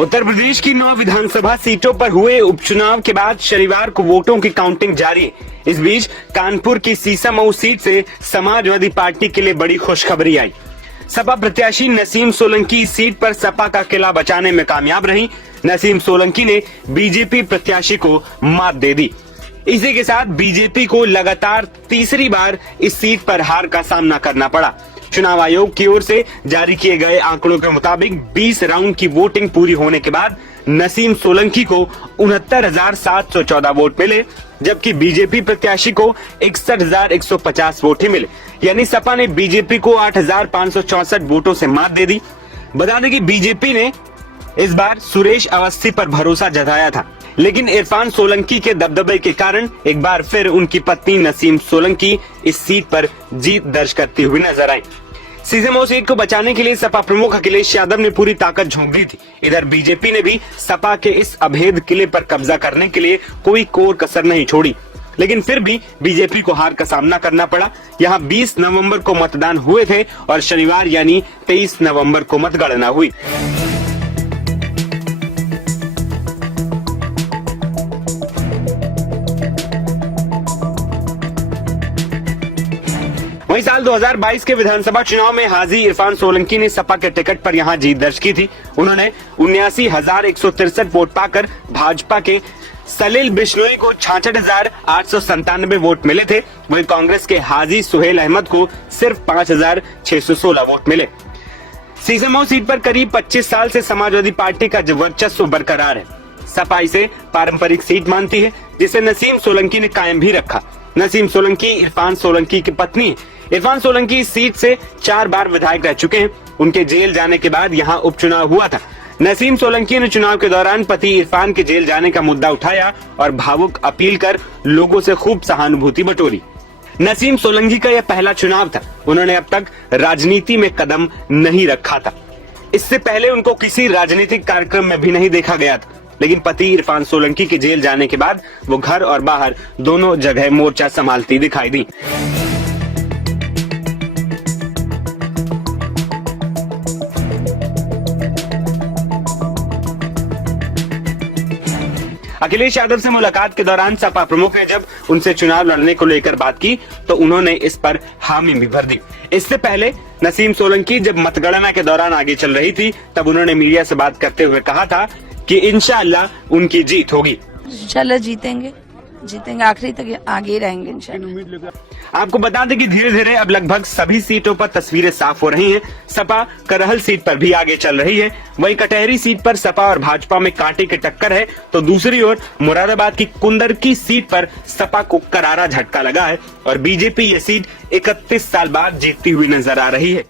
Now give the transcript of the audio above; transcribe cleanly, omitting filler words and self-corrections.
उत्तर प्रदेश की 9 विधानसभा सीटों पर हुए उपचुनाव के बाद शनिवार को वोटों की काउंटिंग जारी है। इस बीच कानपुर की सीसामऊ सीट से समाजवादी पार्टी के लिए बड़ी खुशखबरी आई। सपा प्रत्याशी नसीम सोलंकी इस सीट पर सपा का किला बचाने में कामयाब रही। नसीम सोलंकी ने बीजेपी प्रत्याशी को मात दे दी। इसी के साथ बीजेपी को लगातार तीसरी बार इस सीट पर हार का सामना करना पड़ा। चुनाव आयोग की ओर से जारी किए गए आंकड़ों के मुताबिक 20 राउंड की वोटिंग पूरी होने के बाद नसीम सोलंकी को 69,714 वोट मिले, जबकि बीजेपी प्रत्याशी को 61,150 वोट ही मिले। यानी सपा ने बीजेपी को 8,564 वोटों से मात दे दी। बता दें कि बीजेपी ने इस बार सुरेश अवस्थी पर भरोसा जताया था, लेकिन इरफान सोलंकी के दबदबे के कारण एक बार फिर उनकी पत्नी नसीम सोलंकी इस सीट पर जीत दर्ज करती हुई नजर आई। सीसामऊ सीट को बचाने के लिए सपा प्रमुख अखिलेश यादव ने पूरी ताकत झोंक दी थी। इधर बीजेपी ने भी सपा के इस अभेद किले पर कब्जा करने के लिए कोई कोर कसर नहीं छोड़ी, लेकिन फिर भी बीजेपी को हार का सामना करना पड़ा। यहाँ 20 नवंबर को मतदान हुए थे और शनिवार यानी 23 नवंबर को मतगणना हुई। वहीं साल 2022 के विधानसभा चुनाव में हाजी इरफान सोलंकी ने सपा के टिकट पर यहां जीत दर्ज की थी। उन्होंने 79,163 वोट पाकर भाजपा के सलील बिश्नोई को 66,897 वोट मिले थे। वहीं कांग्रेस के हाजी सुहेल अहमद को सिर्फ 5,616 वोट मिले। सीसामऊ सीट पर करीब 25 साल से समाजवादी पार्टी का वर्चस्व बरकरार है। सपा इसे पारंपरिक सीट मानती है, जिसे नसीम सोलंकी ने कायम भी रखा। नसीम सोलंकी इरफान सोलंकी की पत्नी है। इरफान सोलंकी इस सीट से 4 बार विधायक रह चुके हैं। उनके जेल जाने के बाद यहाँ उपचुनाव हुआ था। नसीम सोलंकी ने चुनाव के दौरान पति इरफान के जेल जाने का मुद्दा उठाया और भावुक अपील कर लोगों से खूब सहानुभूति बटोरी। नसीम सोलंकी का यह पहला चुनाव था। उन्होंने अब तक राजनीति में कदम नहीं रखा था। इससे पहले उनको किसी राजनीतिक कार्यक्रम में भी नहीं देखा गया था, लेकिन पति इरफान सोलंकी के जेल जाने के बाद वो घर और बाहर दोनों जगह मोर्चा संभालती दिखाई दी। अखिलेश यादव से मुलाकात के दौरान सपा प्रमुख ने जब उनसे चुनाव लड़ने को लेकर बात की तो उन्होंने इस पर हामी भी भर दी। इससे पहले नसीम सोलंकी जब मतगणना के दौरान आगे चल रही थी, तब उन्होंने मीडिया से बात करते हुए कहा था कि इंशाअल्लाह उनकी जीत होगी। इंशाअल्लाह जीतेंगे, आखिरी तक आगे रहेंगे इंशाअल्लाह। आपको बता दें कि धीरे धीरे अब लगभग सभी सीटों पर तस्वीरें साफ हो रही हैं। सपा करहल सीट पर भी आगे चल रही है। वहीं कटहरी सीट पर सपा और भाजपा में कांटे की टक्कर है, तो दूसरी ओर मुरादाबाद की कुंदरकी सीट पर सपा को करारा झटका लगा है और बीजेपी ये सीट 31 साल बाद जीतती हुई नजर आ रही है।